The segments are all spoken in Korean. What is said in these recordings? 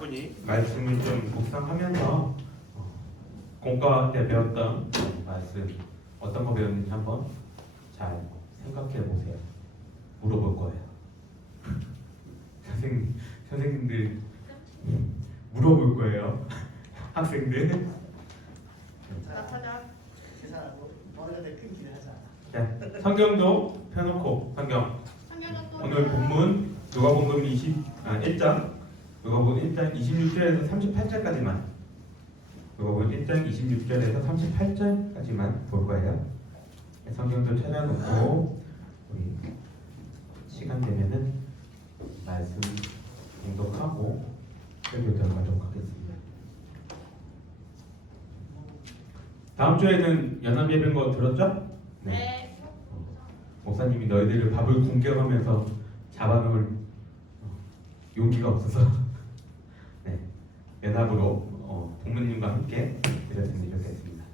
차분히 말씀을 좀 묵상하면서 공과 때 배웠던 말씀 어떤 거 배웠는지 한번 잘 생각해 보세요. 물어볼 거예요. 선생님들 물어볼 거예요. 학생들. 나 찾아. 계산하고 어른한테 큰 기대 하지 않아. 자, 성경도 펴놓고 성경. 성경은 오늘 본문 누가복음 1장 누가복음 1장 26절에서 38절까지만 누가복음 1장 26절에서 38절까지만 볼 거예요. 성경도 찾아놓고 우리 시간 되면은 말씀 공독하고 설교 들어가도록 하겠습니다. 다음 주에는 연합 예배인 거 들었죠? 네. 목사님이 너희들을 밥을 공격하면서 잡아놓을 용기가 없어서 네, 연합으로 부모님과 함께 드렸으면 좋겠습니다.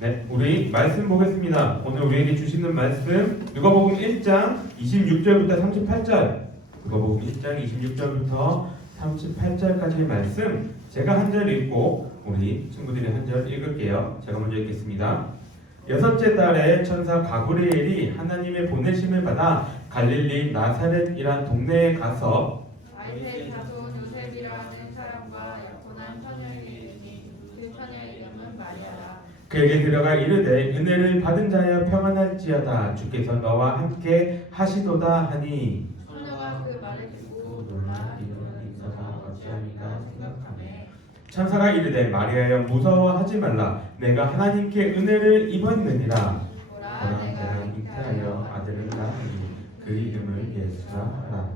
네, 우리 말씀 보겠습니다. 오늘 우리에게 주시는 말씀 누가복음 1장 26절부터 38절 누가복음 1장 26절부터 38절까지의 말씀 제가 한 절 읽고 우리 친구들이 한 절 읽을게요. 제가 먼저 읽겠습니다. 여섯째 달에 천사 가브리엘이 하나님의 보내심을 받아 갈릴리 나사렛이란 동네에 가서 다윗의 자손 요셉이라는 사람과 약혼한 처녀에게 이르니 그 처녀의 이름은 마리아라. 그에게 들어가 이르되 은혜를 받은 자여 평안할지어다 주께서 너와 함께 하시도다 하니 처녀가 그 말을 듣고 놀라 이르는 있어서 어찌하니까 생각하매 천사가 이르되 마리아여 무서워하지 말라 내가 하나님께 은혜를 입었느니라 보라 내가 잉태하여 아들을 낳으니 그 이름을 예수라 하라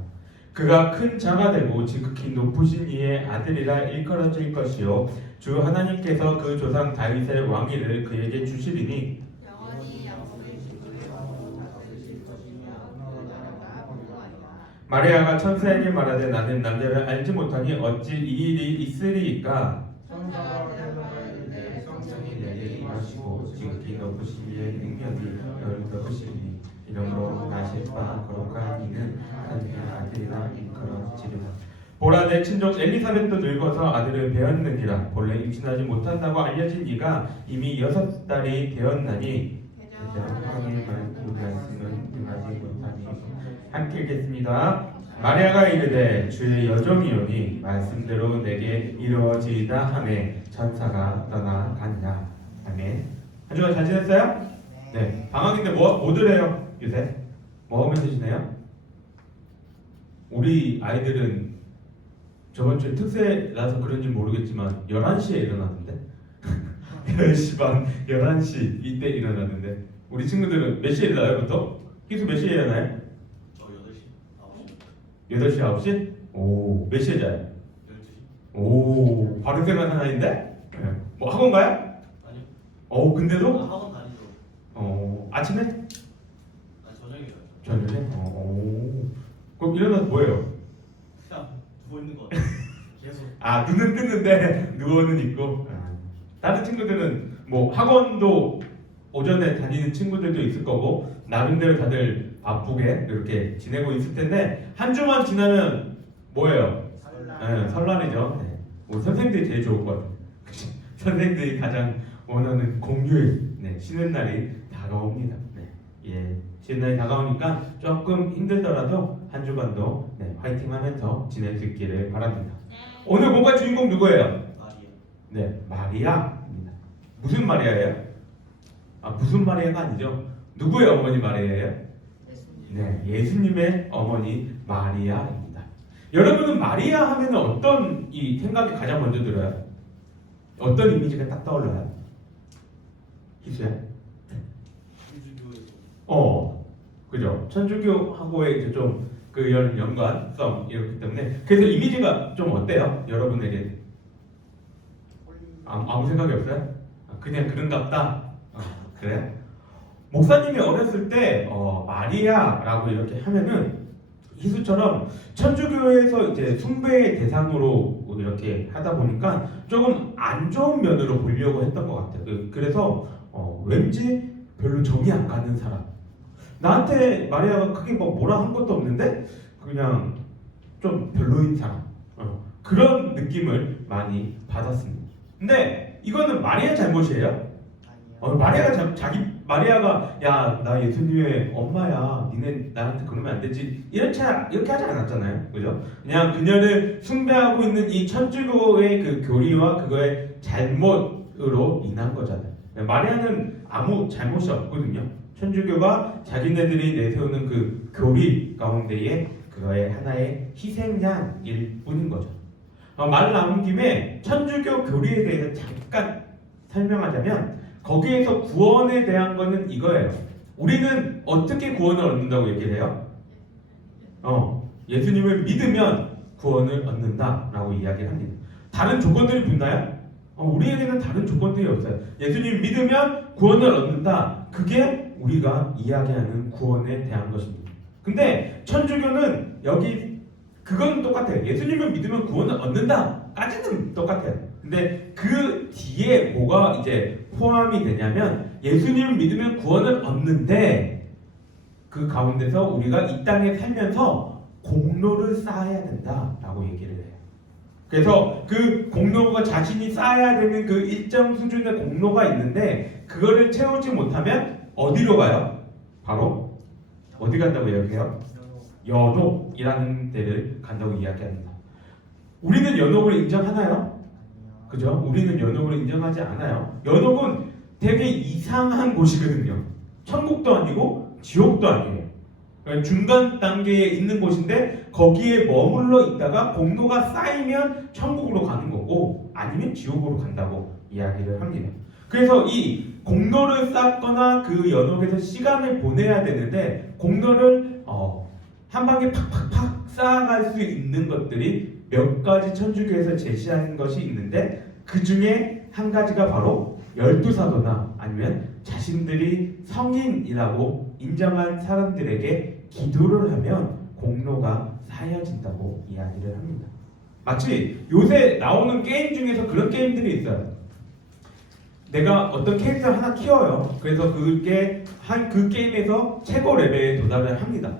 그가 큰 자가 되고 지극히 높으신 이의 아들이라 일컬어질 것이요 주 하나님께서 그 조상 다윗의 왕위를 그에게 주시리니 영원히 약속을 지키고 다스리실 것이며 그 나라가 무궁하리라. 마리아가 천사에게 말하되 나는 남자를 알지 못하니 어찌 이 일이 있으리이까 천사가 대답하였는데 성령이 내게 임하시고 지극히 높으신 이의 능력이 너를 덮으시리니 이러므로 나실 바 거룩한 이는 하나님의 아들이라 일컬어지리라 보라 내 친족 엘리사벳도 늙어서 아들을 배었느니라 본래 임신하지 못한다고 알려진 이가 이미 6달이 되었나니 대장의 말씀은 임하지 못하니 함께 읽겠습니다. 마리아가 이르되 주의 여종이오니 말씀대로 내게 이루어지이다 하매 천사가 떠나가니라. 아멘. 한 주간 잘 지냈어요? 네. 방학인데 뭐들 해요? 요새? 뭐 하면서 지내요? 우리 아이들은 저번 주에 특세라서 그런지 모르겠지만 11시에 일어났는데 10시 반, 11시 이때 일어났는데 우리 친구들은 몇 시에 일어나요? 보통? 희수 몇 시에 일어나요? 8시, 9시? 오, 몇 시에 자요? 12시? 오, 바른 생활 하나인데? 네. 뭐 학원 가요? 아니요. 오, 근데도? 학원 다니죠. 아침에? 아니 저녁에 가요. 저녁에? 오. 그럼 일어나서 뭐해요? 그냥 누워 있는 거 같아요. 계속. 아, 눈은 뜨는데 누워는 있고. 다른 친구들은 뭐 학원도 오전에 다니는 친구들도 있을 거고 나름대로 다들 바쁘게 이렇게 지내고 있을 텐데 한 주만 지나면 뭐예요? 네, 설날이죠. 네. 우리 선생님들이 제일 좋을 것 같아요. 선생님들이 가장 원하는 공휴일, 네, 쉬는 날이 다가옵니다. 네. 예, 쉬는 날이 다가오니까 조금 힘들더라도 한 주간도 네, 화이팅하면서 지낼 수 있기를 바랍니다. 오늘 공부할 주인공 누구예요? 마리아. 네, 마리아입니다. 무슨 마리아예요? 아, 무슨 마리아가 아니죠. 누구의 어머니 마리아예요? 네, 예수님의 어머니 마리아입니다. 여러분은 마리아 하면 어떤 이 생각이 가장 먼저 들어요? 어떤 이미지가 딱 떠올라요? 희수야? 천주교에서. 그죠? 천주교하고의 이제 좀 그 연관성 이렇기 때문에 그래서 이미지가 좀 어때요? 여러분에게 아무 생각이 없어요? 그냥 그런갑다. 그래요? 목사님이 어렸을 때 마리아라고 이렇게 하면은 희수처럼 천주교에서 이제 숭배의 대상으로 이렇게 하다 보니까 조금 안 좋은 면으로 보려고 했던 것 같아요. 그래서 왠지 별로 정이 안 가는 사람. 나한테 마리아가 크게 뭐라 한 것도 없는데 그냥 좀 별로인 사람. 그런 느낌을 많이 받았습니다. 근데 이거는 마리아 잘못이에요? 아니요. 마리아가 마리아가 야 나 예수님의 엄마야 니네 나한테 그러면 안 되지 이렇게 하지 않았잖아요, 그죠? 그냥 그녀를 숭배하고 있는 이 천주교의 그 교리와 그거의 잘못으로 인한 거잖아요. 마리아는 아무 잘못이 없거든요. 천주교가 자기네들이 내세우는 그 교리 가운데에 그거의 하나의 희생양일 뿐인 거죠. 말 나온 김에 천주교 교리에 대해서 잠깐 설명하자면 거기에서 구원에 대한 거는 이거예요. 우리는 어떻게 구원을 얻는다고 얘기를 해요? 예수님을 믿으면 구원을 얻는다라고 이야기를 합니다. 다른 조건들이 붙나요? 우리에게는 다른 조건들이 없어요. 예수님 믿으면 구원을 얻는다. 그게 우리가 이야기하는 구원에 대한 것입니다. 근데 천주교는 여기 그건 똑같아요. 예수님을 믿으면 구원을 얻는다까지는 똑같아요. 근데 그 뒤에 뭐가 이제 포함이 되냐면 예수님을 믿으면 구원을 얻는데 그 가운데서 우리가 이 땅에 살면서 공로를 쌓아야 된다라고 얘기를 해요. 그래서 그 공로가 자신이 쌓아야 되는 그 일정 수준의 공로가 있는데 그거를 채우지 못하면 어디로 가요? 바로 어디 간다고 이야기해요? 연옥이라는 데를 간다고 이야기합니다. 우리는 연옥을 인정하나요? 그죠? 우리는 연옥을 인정하지 않아요. 연옥은 되게 이상한 곳이거든요. 천국도 아니고 지옥도 아니에요. 그러니까 중간 단계에 있는 곳인데 거기에 머물러 있다가 공로가 쌓이면 천국으로 가는 거고 아니면 지옥으로 간다고 이야기를 합니다. 그래서 이 공로를 쌓거나 그 연옥에서 시간을 보내야 되는데 공로를 한 방에 팍팍팍 쌓아갈 수 있는 것들이 몇 가지 천주교에서 제시하는 것이 있는데 그 중에 한 가지가 바로 12사도나 아니면 자신들이 성인이라고 인정한 사람들에게 기도를 하면 공로가 쌓여진다고 이야기를 합니다. 마치 요새 나오는 게임 중에서 그런 게임들이 있어요. 내가 어떤 캐릭터를 하나 키워요. 그래서 그게 그 게임에서 최고 레벨에 도달을 합니다.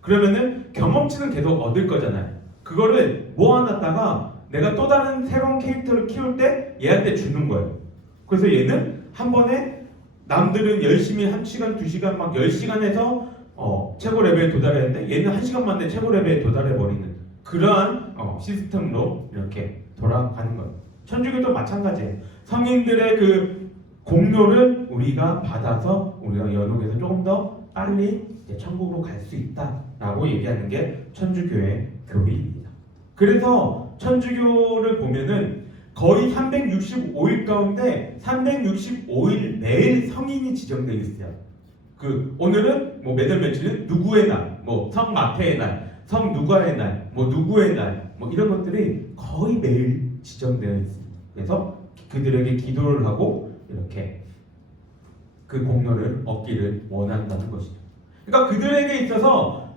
그러면은 경험치는 계속 얻을 거잖아요. 그거를 모아놨다가 내가 또 다른 새로운 캐릭터를 키울 때 얘한테 주는 거예요. 그래서 얘는 한 번에 남들은 열심히 1시간, 2시간 막 10시간 해서 최고 레벨에 도달했는데 얘는 1시간 만에 최고 레벨에 도달해버리는 그러한 시스템으로 이렇게 돌아가는 거예요. 천주교도 마찬가지예요. 성인들의 그 공로를 우리가 받아서 우리가 연옥에서 조금 더 빨리 천국으로 갈 수 있다라고 얘기하는 게 천주교의 교리입니다. 그래서 천주교를 보면은 거의 365일 가운데 365일 매일 성인이 지정되어 있어요. 그 오늘은 뭐 매달 며칠은 누구의 날, 뭐 성 마태의 날, 성 누가의 날, 뭐 누구의 날, 뭐 이런 것들이 거의 매일 지정되어 있습니다. 그래서 그들에게 기도를 하고 이렇게 그 공로를 얻기를 원한다는 것이죠. 그러니까 그들에게 있어서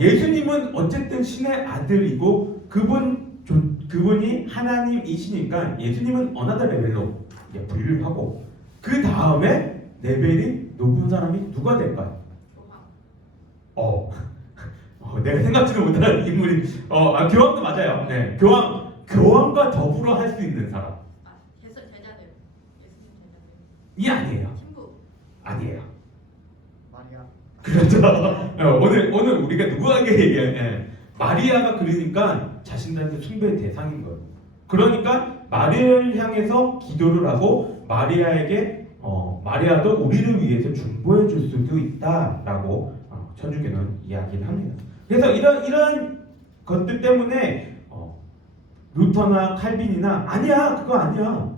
예수님은 어쨌든 신의 아들이고 그분이 하나님이시니까 예수님은 어나더 레벨로 분류하고 그 다음에 레벨이 높은 사람이 누가 될까요? 내가 생각지도 못한 인물이 교황도 맞아요. 네, 교황과 더불어 할 수 있는 사람. 제자들. 예수님 제자들. 이 아니에요. 친구. 아니에요. 마리아. 그렇죠. 오늘 우리가 누구에게 얘기해? 마리아가 그러니까 자신들한테 숭배의 대상인 거예요. 그러니까 마리아를 향해서 기도를 하고 마리아에게 마리아도 우리를 위해서 중보해 줄 수도 있다라고 천주교는 이야기를 합니다. 그래서 이런 것들 때문에 루터나 칼빈이나 아니야 그거 아니야.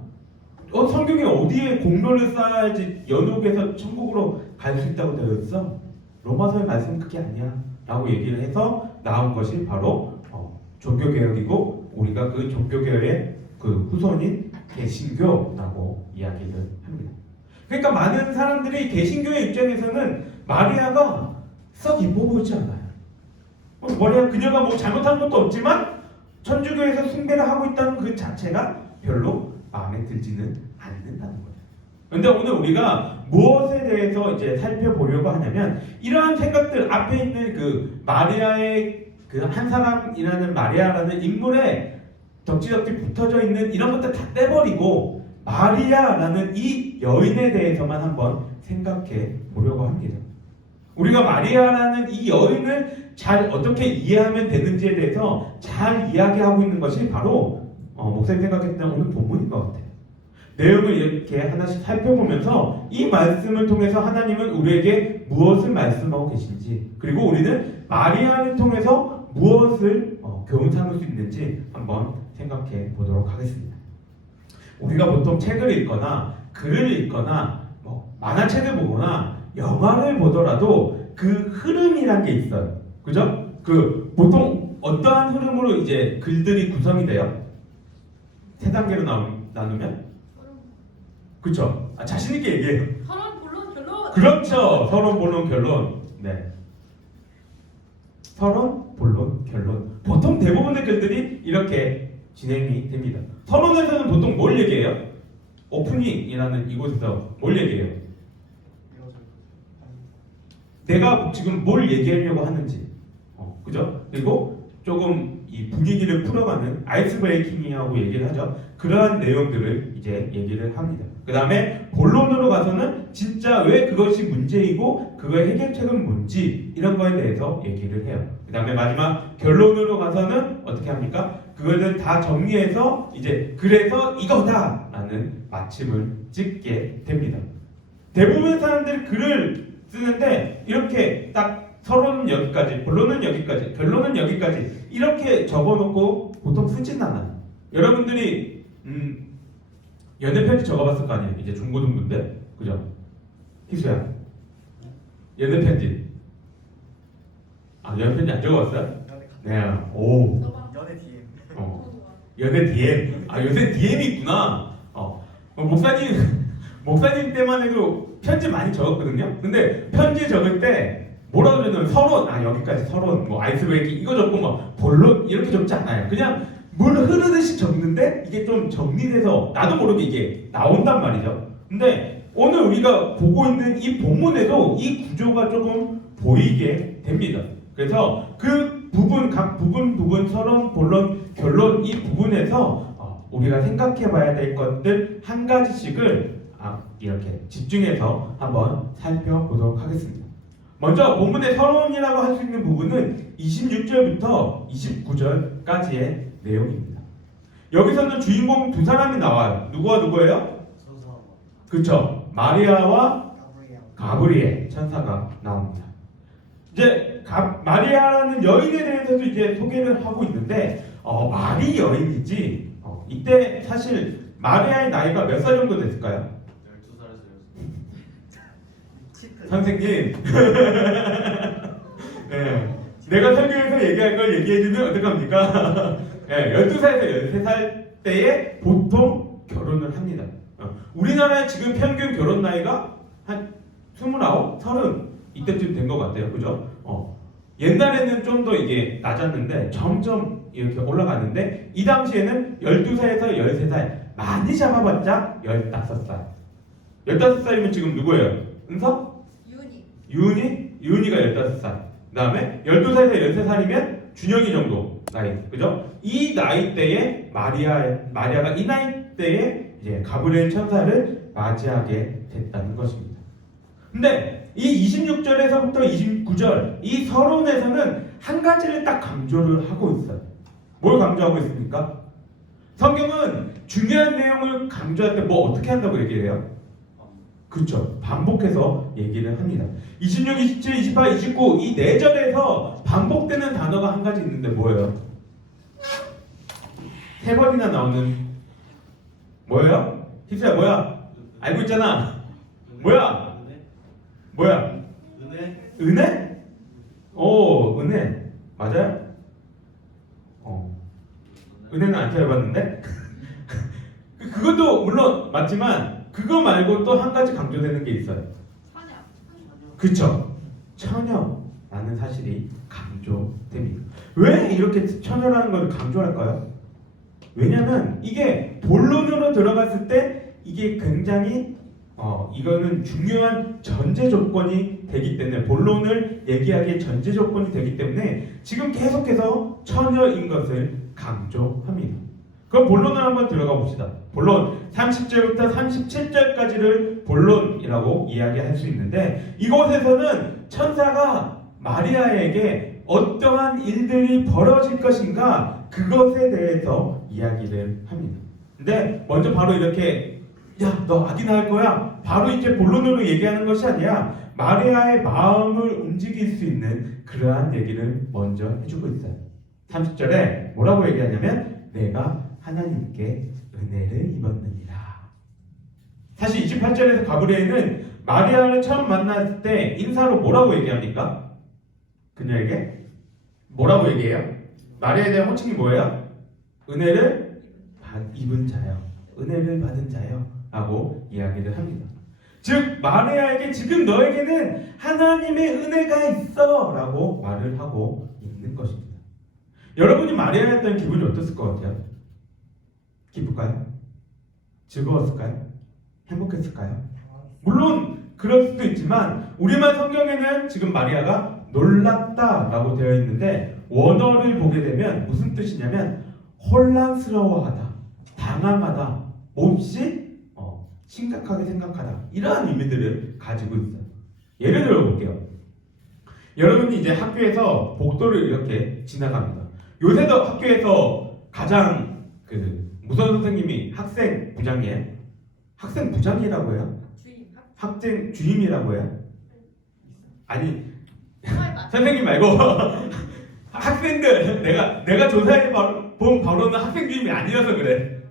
성경에 어디에 공로를 쌓아야지 연옥에서 천국으로 갈 수 있다고 되어 있어? 로마서의 말씀은 그게 아니야 라고 얘기를 해서 나온 것이 바로 종교개혁이고 우리가 그 종교개혁의 그 후손인 개신교라고 이야기를 합니다. 그러니까 많은 사람들이 개신교의 입장에서는 마리아가 썩 이뻐 보이지 않아요. 마리아 그녀가 뭐 잘못한 것도 없지만 천주교에서 숭배를 하고 있다는 그 자체가 별로 마음에 들지는 않는다는 거예요. 그런데 오늘 우리가 무엇에 대해서 이제 살펴보려고 하냐면 이러한 생각들 앞에 있는 그 마리아의 그 한 사람이라는 마리아라는 인물의 덕지덕지 붙어져 있는 이런 것들 다 떼버리고 마리아라는 이 여인에 대해서만 한번 생각해 보려고 합니다. 우리가 마리아라는 이 여인을 잘 어떻게 이해하면 되는지에 대해서 잘 이야기하고 있는 것이 바로 목사님 생각했던 오늘 본문인 것 같아요. 내용을 이렇게 하나씩 살펴보면서 이 말씀을 통해서 하나님은 우리에게 무엇을 말씀하고 계신지, 그리고 우리는 마리아를 통해서 무엇을 교훈 삼을 수 있는지 한번 생각해 보도록 하겠습니다. 우리가 보통 책을 읽거나 글을 읽거나 만화책을 보거나 영화를 보더라도 그 흐름이란 게 있어요. 그죠? 그 보통 어떠한 흐름으로 이제 글들이 구성이 돼요? 세 단계로 나누면? 그쵸? 자신 있게 얘기해요. 서론, 본론, 결론. 그렇죠. 서론, 본론, 결론. 네. 서론, 본론, 결론. 보통 대부분의 글들이 이렇게 진행이 됩니다. 서론에서는 보통 뭘 얘기해요? 오프닝이라는 이곳에서 뭘 얘기해요? 내가 지금 뭘 얘기하려고 하는지, 그죠? 그리고 조금 이 분위기를 풀어가는 아이스 브레이킹이라고 얘기를 하죠. 그러한 내용들을 이제 얘기를 합니다. 그 다음에 본론으로 가서는 진짜 왜 그것이 문제이고 그거의 해결책은 뭔지 이런 거에 대해서 얘기를 해요. 그 다음에 마지막 결론으로 가서는 어떻게 합니까? 그거를 다 정리해서 이제 그래서 이거다라는 마침을 찍게 됩니다. 대부분의 사람들이 글을 쓰는데 이렇게 딱 서론은 여기까지, 본론은 여기까지, 결론은 여기까지 이렇게 적어놓고 보통 쓰진 않아요. 여러분들이 연애편지 적어봤을 거 아니에요? 이제 중고등부인데, 그죠? 희수야, 연애편지. 연애편지 안 적어봤어요? 네, 오. 연애 DM. 연애 DM. 요새 DM이 있구나. 목사님 때만 해도 편지 많이 적었거든요. 근데 편지 적을 때 뭐라고 그러냐면 서론, 여기까지 서론, 아이스 브레이킹 이거 적고 본론 이렇게 적지 않아요. 그냥 물 흐르듯이 적는데 이게 좀 정리돼서 나도 모르게 이게 나온단 말이죠. 근데 오늘 우리가 보고 있는 이 본문에도 이 구조가 조금 보이게 됩니다. 그래서 그 부분, 각 부분 서론, 본론, 결론 이 부분에서 우리가 생각해 봐야 될 것들 한 가지씩을 이렇게 집중해서 한번 살펴보도록 하겠습니다. 먼저 본문의 서론이라고 할 수 있는 부분은 26절부터 29절까지의 내용입니다. 여기서는 주인공 두 사람이 나와요. 누구와 누구예요? 그렇죠. 마리아와 가브리엘 천사가 나옵니다. 이제 마리아라는 여인에 대해서도 이제 소개를 하고 있는데 마리 여인이지. 이때 사실 마리아의 나이가 몇 살 정도 됐을까요? 12살에서 선생님. 네. 내가 설교에서 얘기할 걸 얘기해주면 어떡합니까? 네, 12살에서 13살 때에 보통 결혼을 합니다. 우리나라의 지금 평균 결혼 나이가 한 29, 30 이때쯤 된 것 같아요. 그죠? 옛날에는 좀 더 이게 낮았는데 점점 이렇게 올라갔는데 이 당시에는 12살에서 13살 많이 잡아봤자 15살. 15살이면 지금 누구예요? 은서? 유은이가 15살. 그 다음에 12살에서 13살이면 준영이 정도 나이. 그죠? 이 나이대에 마리아가 이 나이대에 이제 가브리엘 천사를 맞이하게 됐다는 것입니다. 근데 이 26절에서부터 29절 이 서론에서는 한 가지를 딱 강조를 하고 있어요. 뭘 강조하고 있습니까? 성경은 중요한 내용을 강조할 때 뭐 어떻게 한다고 얘기해요? 그렇죠. 반복해서 얘기를 합니다. 26, 27, 28, 29 이 4절에서 반복되는 단어가 한 가지 있는데 뭐예요? 3번이나 나오는 뭐예요? 희수야 뭐야? 알고 있잖아. 뭐야? 은혜? 오, 은혜. 맞아요? 은혜는 안 찾아봤는데? 그것도 물론 맞지만 그거 말고 또 한 가지 강조되는 게 있어요. 찬양. 그쵸? 처녀라는 사실이 강조됩니다. 왜 이렇게 처녀라는 걸 강조할까요? 왜냐면 이게 본론으로 들어갔을 때 이게 굉장히 이거는 중요한 전제 조건이 되기 때문에 본론을 얘기하기에 전제 조건이 되기 때문에 지금 계속해서 처녀인 것을 강조합니다. 그럼 본론을 한번 들어가 봅시다. 본론 30절부터 37절까지를 본론이라고 이야기할 수 있는데 이곳에서는 천사가 마리아에게 어떠한 일들이 벌어질 것인가 그것에 대해서 이야기를 합니다. 근데 먼저 바로 이렇게 야, 너 아기 낳을 거야. 바로 이제 본론으로 얘기하는 것이 아니야. 마리아의 마음을 움직일 수 있는 그러한 얘기를 먼저 해주고 있어요. 30절에 뭐라고 얘기하냐면 내가 하나님께 은혜를 입었느니라. 사실 28절에서 가브리엘은 마리아를 처음 만났을 때 인사로 뭐라고 얘기합니까? 그녀에게 뭐라고 얘기해요? 마리아에 대한 호칭이 뭐예요? 은혜를 입은 자요. 은혜를 받은 자요. 라고 이야기를 합니다. 즉 마리아에게 지금 너에게는 하나님의 은혜가 있어 라고 말을 하고 있는 것입니다. 여러분이 마리아였던 기분이 어땠을 것 같아요? 기쁠까요? 즐거웠을까요? 행복했을까요? 물론 그럴 수도 있지만 우리말 성경에는 지금 마리아가 놀랐다 라고 되어 있는데 원어를 보게 되면 무슨 뜻이냐면 혼란스러워하다, 당황하다, 몹시 심각하게 생각하다 이러한 의미들을 가지고 있어요. 예를 들어 볼게요. 여러분이 이제 학교에서 복도를 이렇게 지나갑니다. 요새도 학교에서 가장 무서운 선생님이 학생 부장이에요? 학생 부장이라고 해요? 학생 주임이라고 해요? 아니 선생님 말고 학생들 내가 조사해 본 바로는 학생 주임이 아니어서 그래.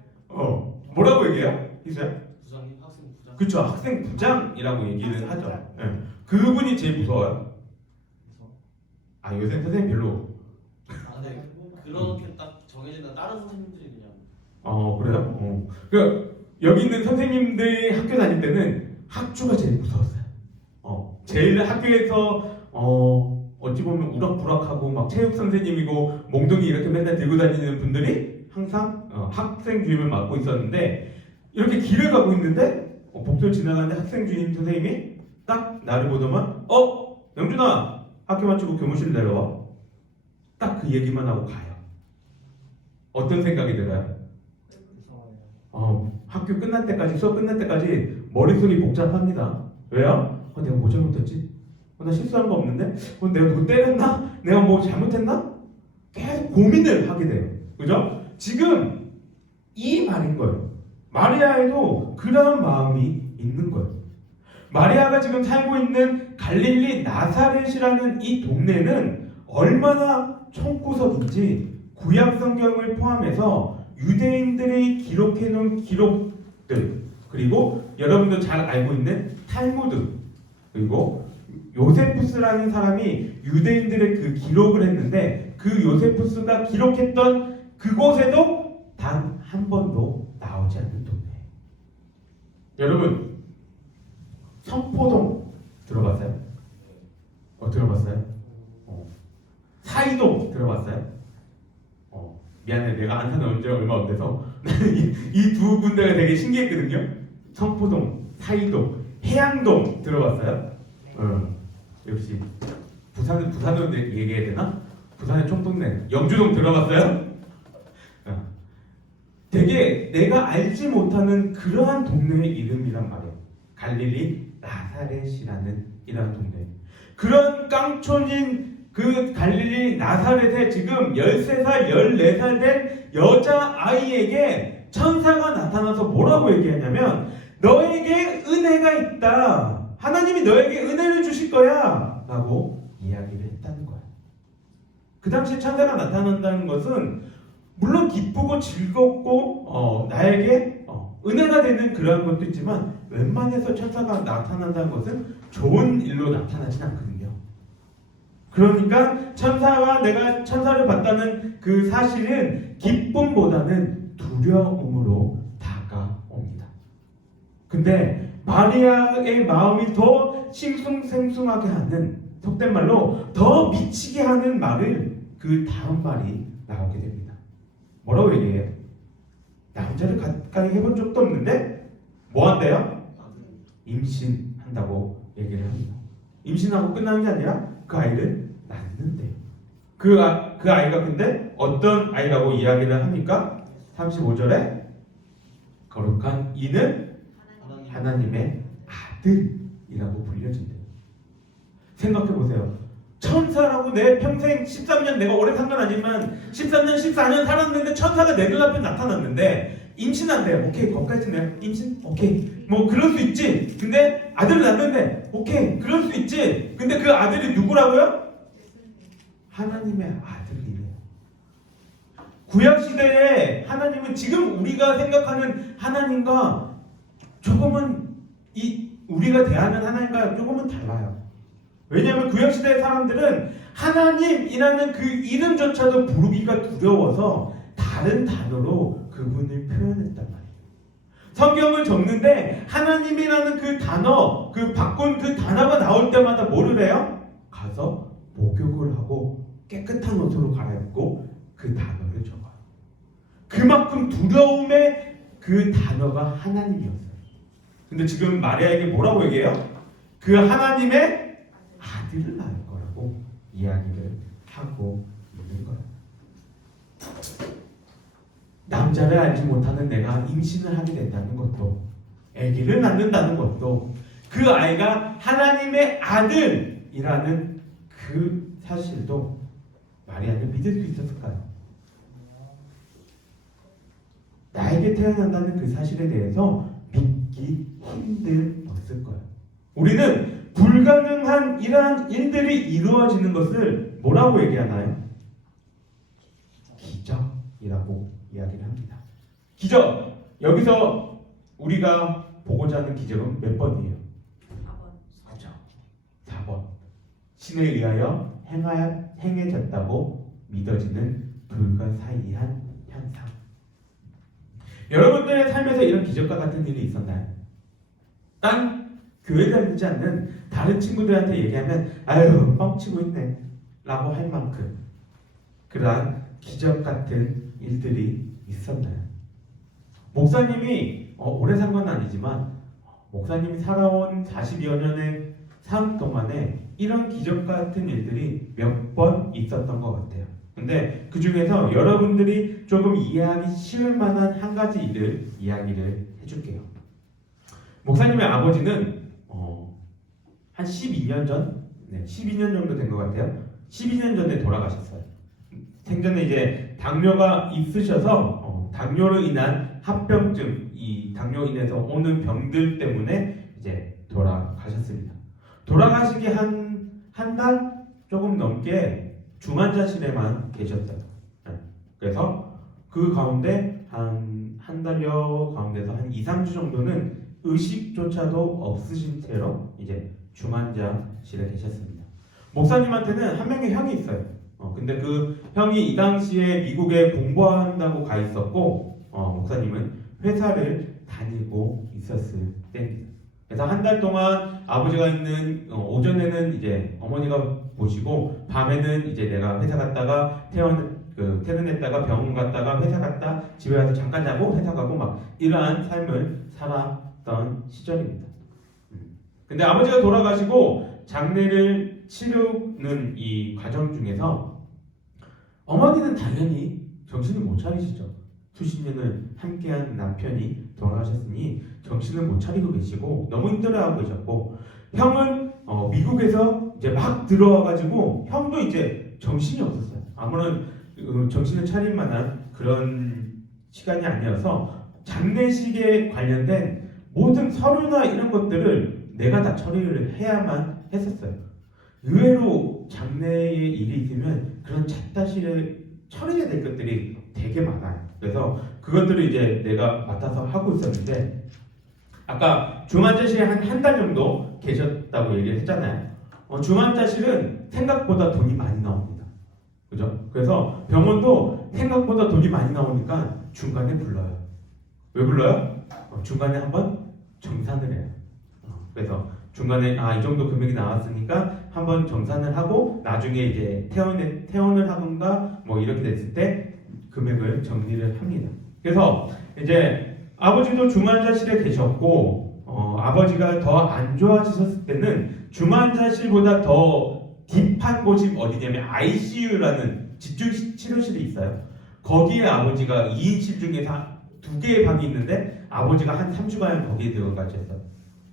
뭐라고 얘기해요? 있어요? 부장님, 학생 부장. 그쵸, 학생 부장이라고 얘기를 하죠. 네. 그분이 제일 무서워요. 아 요새 선생님 별로. 근데 그렇게 딱 정해진다. 다른 선생님들이 그냥. 그래요? 여기 있는 선생님들이 학교 다닐 때는 학주가 제일 무서웠어요. 제일 학교에서 어찌 보면 우락부락하고 막 체육 선생님이고 몽둥이 이렇게 맨날 들고 다니는 분들이 항상 학생 주임을 맡고 있었는데 이렇게 길을 가고 있는데 복도를 지나가는데 학생 주임 선생님이 딱 나를 보더만 영준아 학교 마치고 교무실 내려와. 딱 그 얘기만 하고 가요. 어떤 생각이 들어요? 학교 끝날 때까지 수업 끝날 때까지 머릿속이 복잡합니다. 왜요? 내가 뭐 잘못했지? 나 실수한 거 없는데? 내가 누구 때렸나? 내가 뭐 잘못했나? 계속 고민을 하게 돼요. 그죠? 지금 이 말인 거예요. 마리아에도 그러한 마음이 있는 거예요. 마리아가 지금 살고 있는 갈릴리 나사렛이라는 이 동네는 얼마나 총구석인지 구약 성경을 포함해서 유대인들이 기록해 놓은 기록들 그리고 여러분도 잘 알고 있는 탈무드 그리고 요세푸스라는 사람이 유대인들의 그 기록을 했는데 그 요세푸스가 기록했던 그곳에도 단 한 번도 나오지 않는 동네예요. 여러분 성포동 들어봤어요? 들어봤어요? 사이동 들어봤어요? 미안해 내가 안 사는 지 얼마 안 돼서 이 두 군데가 되게 신기했거든요. 성포동, 사이동, 해양동 들어봤어요? 역시 부산으로 얘기해야 되나? 부산의 총동네 영주동 들어봤어요? 되게 내가 알지 못하는 그러한 동네의 이름이란 말이에요. 갈릴리 나사렛이라는 이러한 동네. 그런 깡촌인 그 갈릴리 나사렛에 지금 13살, 14살 된 여자아이에게 천사가 나타나서 뭐라고 얘기하냐면 너에게 은혜가 있다. 하나님이 너에게 은혜를 주실 거야. 라고 이야기를 했다는 거야. 그 당시 천사가 나타난다는 것은 물론 기쁘고 즐겁고 나에게 은혜가 되는 그러한 것도 있지만 웬만해서 천사가 나타난다는 것은 좋은 일로 나타나진 않거든요. 그러니까 천사와 내가 천사를 봤다는 그 사실은 기쁨보다는 두려움으로 다가옵니다. 근데 마리아의 마음이 더 싱숭생숭하게 하는 속된 말로 더 미치게 하는 말을 그 다음 말이 나오게 됩니다. 뭐라고 얘기해요? 남자를 가까이 해본 적도 없는데 뭐 한대요? 임신한다고 얘기를 합니다. 임신하고 끝나는 게 아니라 그 아이를 낳는데요. 그 아이가 근데 어떤 아이라고 이야기를 합니까? 35절에 거룩한 이는 하나님의 아들이라고 불려진대요. 생각해 보세요. 천사라고 내 평생 13년 내가 오래 산 건 아니지만 13년 14년 살았는데 천사가 내 눈앞에 나타났는데 임신한대요. 오케이, 거기까지는 임신? 오케이, 뭐 그럴 수 있지. 근데 아들을 낳는데 오케이, 그럴 수 있지. 근데 그 아들이 누구라고요? 하나님의 아들이네요. 구약시대에 하나님은 지금 우리가 생각하는 하나님과 조금은 우리가 대하는 하나님과 조금은 달라요. 왜냐하면 구약시대의 사람들은 하나님이라는 그 이름조차도 부르기가 두려워서 다른 단어로 그분을 표현했단 말이에요. 성경을 적는데 하나님이라는 그 단어, 그 바꾼 그 단어가 나올 때마다 뭐를 해요? 가서 목욕을 하고 깨끗한 옷으로 갈아입고 그 단어를 적어요. 그만큼 두려움의 그 단어가 하나님이었어요. 근데 지금 마리아에게 뭐라고 얘기해요? 그 하나님의 아들을 낳을 거라고 이야기를 하고 있는 거예요. 남자를 알지 못하는 내가 임신을 하게 된다는 것도, 아기를 낳는다는 것도, 그 아이가 하나님의 아들이라는 그 사실도 마리아는 믿을 수 있었을까요? 나에게 태어난다는 그 사실에 대해서 믿기 힘들었을 거예요. 우리는 불가능한 이러한 일들이 이루어지는 것을 뭐라고 얘기하나요? 기적이라고 이야기를 합니다. 기적! 여기서 우리가 보고자 하는 기적은 몇 번이에요? 4번. 그렇죠. 4번. 신에 의하여 행해졌다고 믿어지는 불가사의한 현상. 여러분들의 삶에서 이런 기적과 같은 일이 있었나요? 딴 교회 다니지 않는 다른 친구들한테 얘기하면 아유 뻥치고 있네 라고 할 만큼 그러한 기적 같은 일들이 있었나요? 목사님이 오래 산 건 아니지만 목사님이 살아온 40여 년의 삶 동안에 이런 기적 같은 일들이 몇 번 있었던 것 같아요. 근데 그 중에서 여러분들이 조금 이해하기 쉬울 만한 한 가지 일을 이야기를 해줄게요. 목사님의 아버지는 한 12년 전? 네, 12년 정도 된 것 같아요. 12년 전에 돌아가셨어요. 생전에 이제 당뇨가 있으셔서 당뇨로 인한 합병증, 이 당뇨로 인해서 오는 병들 때문에 이제 돌아가셨습니다. 돌아가시기 한 달 조금 넘게 중환자실에만 계셨어요. 네. 그래서 그 가운데 한 달여 가운데서 한 2, 3주 정도는 의식조차도 없으신 채로 이제 중환자실에 계셨습니다. 목사님한테는 한 명의 형이 있어요. 근데 그 형이 이 당시에 미국에 공부한다고 가 있었고, 목사님은 회사를 다니고 있었을 때입니다. 그래서 한 달 동안 아버지가 있는 오전에는 이제 어머니가 보시고, 밤에는 이제 내가 회사 갔다가 퇴근했다가 병원 갔다가 회사 갔다 집에 와서 잠깐 자고 회사 가고 막 이러한 삶을 살았던 시절입니다. 근데 아버지가 돌아가시고 장례를 치르는 이 과정 중에서 어머니는 당연히 정신을 못 차리시죠. 수십 년을 함께한 남편이 돌아가셨으니 정신을 못 차리고 계시고 너무 힘들어하고 계셨고, 형은 미국에서 이제 막 들어와가지고 형도 이제 정신이 없었어요. 아무런 정신을 차릴 만한 그런 시간이 아니어서 장례식에 관련된 모든 서류나 이런 것들을 내가 다 처리를 해야만 했었어요. 의외로 장례에 일이 있으면 그런 찻다시를 처리해야 될 것들이 되게 많아요. 그래서 그것들을 이제 내가 맡아서 하고 있었는데, 아까 중환자실에 한 달 정도 계셨다고 얘기를 했잖아요. 중환자실은 생각보다 돈이 많이 나옵니다. 그죠? 그래서 병원도 생각보다 돈이 많이 나오니까 중간에 불러요. 왜 불러요? 중간에 한번 정산을 해요. 그래서 중간에 이 정도 금액이 나왔으니까 한번 정산을 하고 나중에 이제 퇴원을 하던가 뭐 이렇게 됐을 때 금액을 정리를 합니다. 그래서 이제 아버지도 중환자실에 계셨고, 아버지가 더 안 좋아지셨을 때는 중환자실보다 더 딥한 곳이 어디냐면 ICU라는 집중치료실이 있어요. 거기에 아버지가 2인실 중에서 2개의 방이 있는데 아버지가 한 3주간 거기에 들어가 있었어요.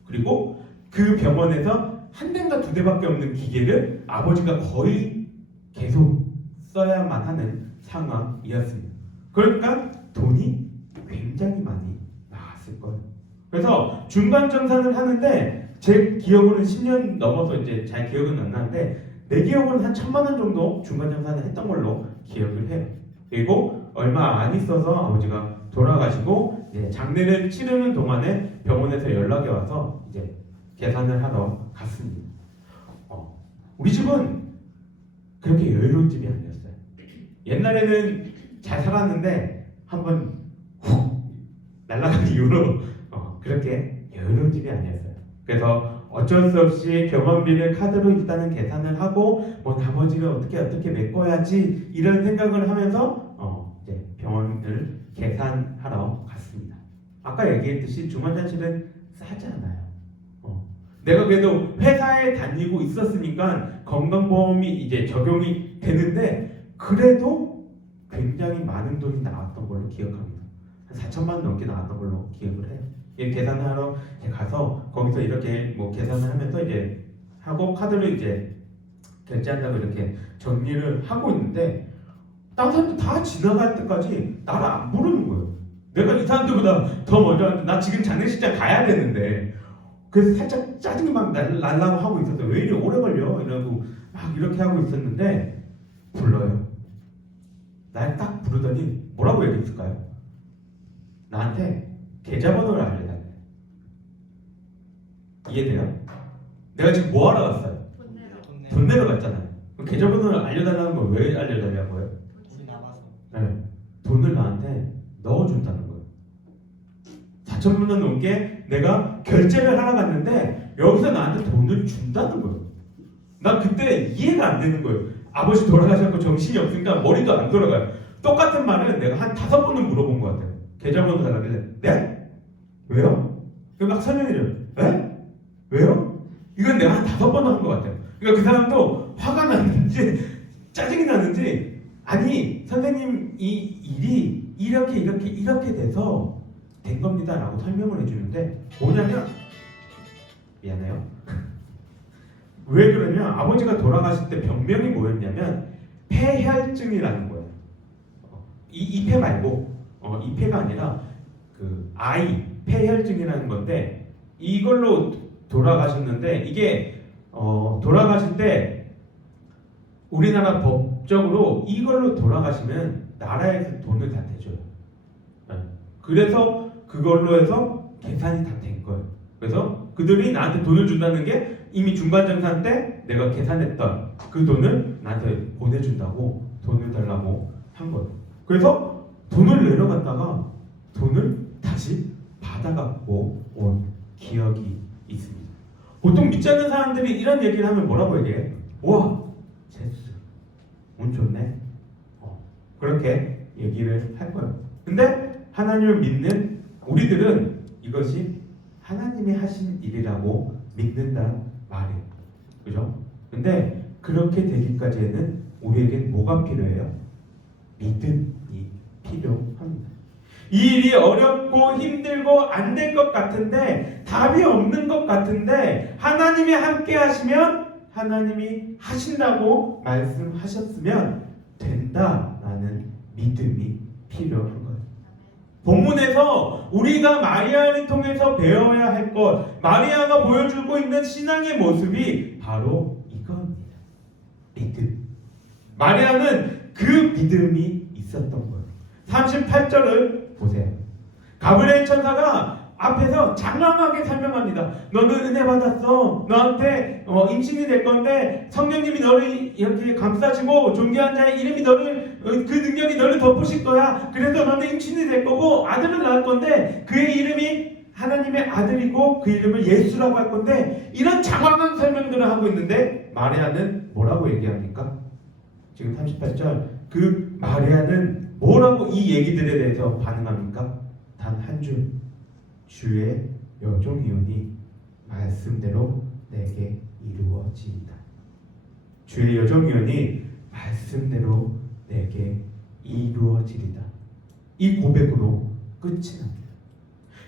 그리고 그 병원에서 한 대인가 2대밖에 없는 기계를 아버지가 거의 계속 써야만 하는 상황이었습니다. 그러니까 돈이 굉장히 많이 나왔을 거예요. 그래서 중간정산을 하는데 제 기억으로는 10년 넘어서 이제 잘 기억은 안 나는데 내 기억으로는 한 1,000만 원 정도 중간정산을 했던 걸로 기억을 해요. 그리고 얼마 안 있어서 아버지가 돌아가시고 장례를 치르는 동안에 병원에서 연락이 와서 이제 계산을 하러 갔습니다. 우리 집은 그렇게 여유로운 집이 아니었어요. 옛날에는 잘 살았는데 한번 훅 날아간 이후로 그렇게 여유로운 집이 아니었어요. 그래서 어쩔 수 없이 병원비를 카드로 일단은 계산을 하고 뭐 나머지를 어떻게 메꿔야지 이런 생각을 하면서 이제 병원을 계산하러 갔습니다. 아까 얘기했듯이 중환자실은 싸지 않아요. 내가 그래도 회사에 다니고 있었으니까 건강보험이 이제 적용이 되는데 그래도 굉장히 많은 돈이 나왔던 걸로 기억합니다. 한 4천만 원 넘게 나왔던 걸로 기억을 해요. 계산하러 가서 거기서 이렇게 뭐 계산을 하면서 이제 하고 카드로 이제 결제한다고 이렇게 정리를 하고 있는데 다른 사람들 다 지나갈 때까지 나를 안 부르는 거예요. 내가 이 사람들보다 더 먼저 하는데 나 지금 장례식장 가야 되는데 그래서 살짝 짜증이 막 날라고 하고 있었어요. 왜 이리 오래 걸려? 이러고 막 이렇게 하고 있었는데 불러요. 날 딱 부르더니 뭐라고 얘기했을까요? 나한테 계좌번호를 알려달래. 이해돼요? 내가 지금 뭐 하러 갔어요? 돈 내러 갔잖아요. 그럼 계좌번호를 알려달라는 걸 왜 알려달라고요? 돈이 남아서. 네, 돈을 나한테 넣어준다는 거예요. 4천만 원 넘게 내가 결제를 하러 갔는데 여기서 나한테 돈을 준다는 거예요. 난 그때 이해가 안 되는 거예요. 아버지 돌아가셨고 정신이 없으니까 머리도 안 돌아가요. 똑같은 말은 내가 한 5번은 물어본 것 같아요. 계좌번호 달라길래 네? 왜요? 막 설명해줘요. 네? 왜요? 이건 내가 한 5번 한 것 같아요. 그러니까 그 사람도 화가 났는지 짜증이 났는지 아니 선생님 이 일이 이렇게 돼서 된 겁니다 라고 설명을 해주는데 뭐냐면 미안해요. 왜 그러냐? 아버지가 돌아가실 때 병명이 뭐였냐면 폐혈증이라는 거예요. 이폐 말고 이폐가 아니라 그 아이 폐혈증이라는 건데 이걸로 돌아가셨는데 이게 돌아가실 때 우리나라 법적으로 이걸로 돌아가시면 나라에서 돈을 다 대줘요. 그래서 그걸로 해서 계산이 다 된 거예요. 그래서 그들이 나한테 돈을 준다는 게 이미 중간정산 때 내가 계산했던 그 돈을 나한테 보내준다고 돈을 달라고 한 거예요. 그래서 돈을 내려갔다가 돈을 다시 받아갖고 온 기억이 있습니다. 보통 믿지 않는 사람들이 이런 얘기를 하면 뭐라고 얘기해? 와, 제스, 운 좋네. 그렇게 얘기를 할 거예요. 근데 하나님을 믿는 우리들은 이것이 하나님이 하신 일이라고 믿는다는 말이에요. 그죠? 근데 그렇게 되기까지는 우리에겐 뭐가 필요해요? 믿음이 필요합니다. 이 일이 어렵고 힘들고 안 될 것 같은데 답이 없는 것 같은데 하나님이 함께 하시면 하나님이 하신다고 말씀하셨으면 된다라는 믿음이 필요한 거예요. 본문에서 우리가 마리아를 통해서 배워야 할 것, 마리아가 보여주고 있는 신앙의 모습이 바로 이겁니다. 믿음. 마리아는 그 믿음이 있었던 거예요. 38절을 보세요. 가브리엘 천사가 앞에서 장황하게 설명합니다. 너는 은혜 받았어. 너한테 임신이 될 건데 성령님이 너를 이렇게 감싸시고 존귀한 자의 이름이 너를 그 능력이 너를 덮으실 거야. 그래서 너는 임신이 될 거고 아들을 낳을 건데 그의 이름이 하나님의 아들이고 그 이름을 예수라고 할 건데 이런 장황한 설명들을 하고 있는데 마리아는 뭐라고 얘기합니까? 지금 38절 그 마리아는 뭐라고 이 얘기들에 대해서 반응합니까? 단 한 줄. 주의 여종이오니 말씀대로 내게 이루어지이다. 주의 여종이오니 말씀대로 내게 이루어지리다. 이 고백으로 끝이 납니다.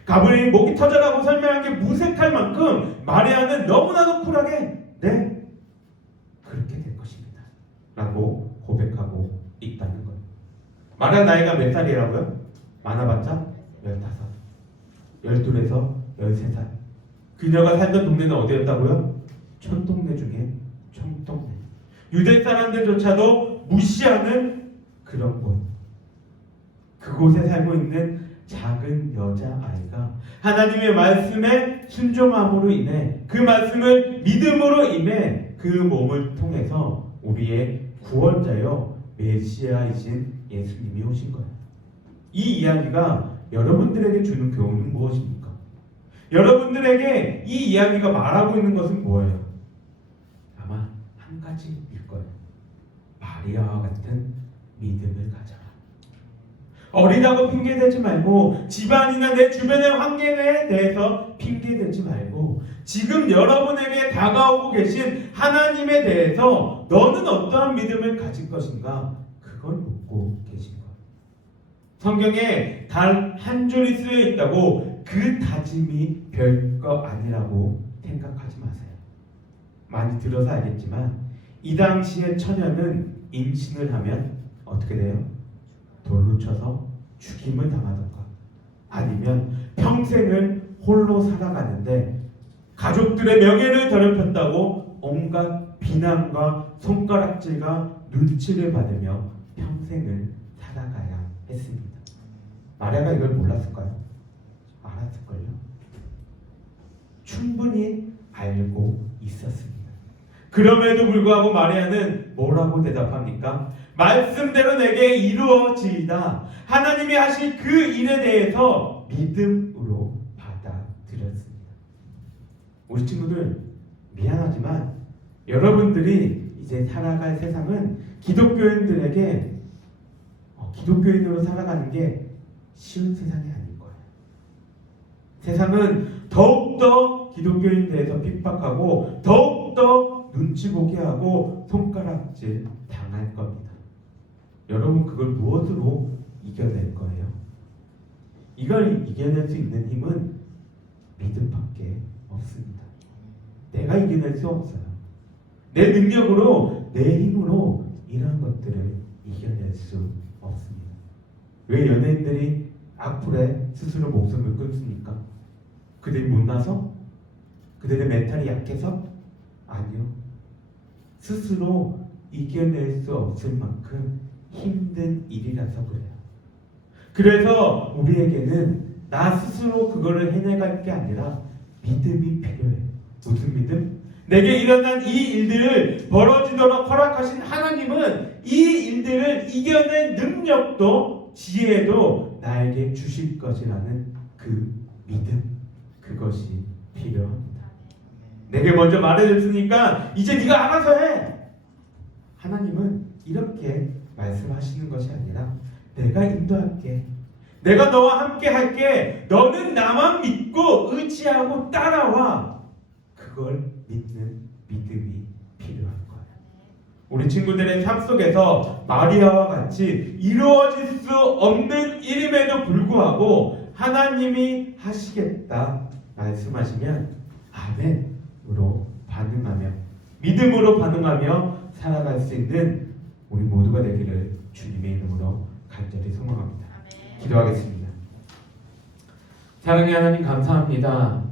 가브리엘이 목이 터져라고 설명한 게 무색할 만큼 마리아는 너무나도 쿨하게 네, 그렇게 될 것입니다 라고 고백하고 있다는 거예요. 마리아 나이가 몇 살이라고요? 많아봤자 15, 12에서 13살. 그녀가 살던 동네는 어디였다고요? 촌동네 중에 촌동네. 유대 사람들조차도 무시하는 그런 곳. 그곳에 살고 있는 작은 여자아이가 하나님의 말씀에 순종함으로 인해, 그 말씀을 믿음으로 인해 그 몸을 통해서 우리의 구원자여 메시아이신 예수님이 오신 거예요. 이 이야기가 여러분들에게 주는 교훈은 무엇입니까? 여러분들에게 이 이야기가 말하고 있는 것은 뭐예요? 아마 한 가지일 거예요. 마리아와 같은 믿음을 가져라. 어리다고 핑계대지 말고, 집안이나 내 주변의 환경에 대해서 핑계대지 말고, 지금 여러분에게 다가오고 계신 하나님에 대해서 너는 어떠한 믿음을 가질 것인가, 그걸 묻고 계신 거예요. 성경에 단 한 줄이 쓰여 있다고 그 다짐이 별거 아니라고 생각하지 마세요. 많이 들어서 알겠지만 이 당시의 처녀는 임신을 하면 어떻게 돼요? 돌로 쳐서 죽임을 당하던가, 아니면 평생을 홀로 살아가는데 가족들의 명예를 더럽혔다고 온갖 비난과 손가락질과 눈치를 받으며 평생을 살아가야 했습니다. 마리아가 이걸 몰랐을까요? 알았을걸요? 충분히 알고 있었습니다. 그럼에도 불구하고 마리아는 뭐라고 대답합니까? 말씀대로 내게 이루어지이다. 하나님이 하실 그 일에 대해서 믿음으로 받아들였습니다. 우리 친구들, 미안하지만 여러분들이 이제 살아갈 세상은 기독교인들에게 기독교인으로 살아가는 게 쉬운 세상이 아닐 거예요. 세상은 더욱더 기독교인에 대해서 핍박하고 더욱더 눈치 보게 하고 손가락질 당할 겁니다. 여러분, 그걸 무엇으로 이겨낼 거예요? 이걸 이겨낼 수 있는 힘은 믿음밖에 없습니다. 내가 이겨낼 수 없어요. 내 능력으로, 내 힘으로 이러한 것들을 이겨낼 수 없습니다. 왜 연예인들이 악플에 스스로 목숨을 끊습니까? 그들이 못나서? 그들의 멘탈이 약해서? 아니요. 스스로 이겨낼 수 없을 만큼 힘든 일이라서 그래요. 그래서 우리에게는 나 스스로 그거를 해내갈 게 아니라 믿음이 필요해요. 무슨 믿음? 내게 일어난 이 일들을 벌어지도록 허락하신 하나님은 이 일들을 이겨낸 능력도 지혜도 나에게 주실 것이라는 그 믿음, 그것이 필요합니다. 내게 먼저 말해줬으니까 이제 네가 알아서 해. 하나님은 이렇게 말씀하시는 것이 아니라 내가 인도할게. 내가 너와 함께 할게. 너는 나만 믿고 의지하고 따라와. 그걸 믿는 믿음이 필요한 거예요. 우리 친구들의 삶 속에서 마리아와 같이 이루어질 수 없는 일임에도 불구하고 하나님이 하시겠다 말씀하시면 아멘으로 반응하며, 믿음으로 반응하며 살아갈 수 있는 우리 모두가 되기를 주님의 이름으로 간절히 소망합니다. 기도하겠습니다. 사랑의 하나님, 감사합니다.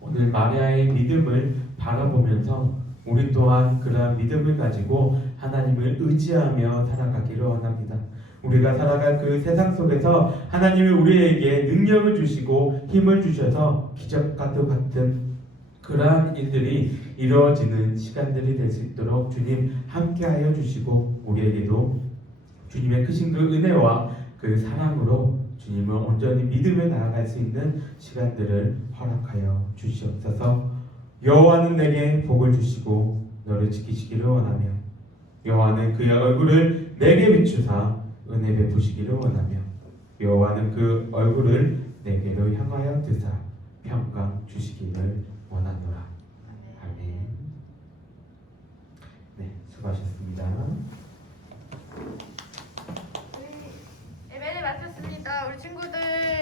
오늘 마리아의 믿음을 바라보면서 우리 또한 그러한 믿음을 가지고 하나님을 의지하며 살아가기를 원합니다. 우리가 살아갈 그 세상 속에서 하나님이 우리에게 능력을 주시고 힘을 주셔서 기적과도 같은 그러한 일들이 이루어지는 시간들이 될 수 있도록 주님 함께하여 주시고, 우리에게도 주님의 크신 그 은혜와 그 사랑으로 주님을 온전히 믿음에 나아갈 수 있는 시간들을 허락하여 주시옵소서. 여호와는 내게 복을 주시고 너를 지키시기를 원하며, 여호와는 그의 얼굴을 내게 비추사 은혜 베푸시기를 원하며, 여호와는 그 얼굴을 내게로 향하여 드사 평강 주시기를 원하노라. 아멘. 네, 수고하셨습니다.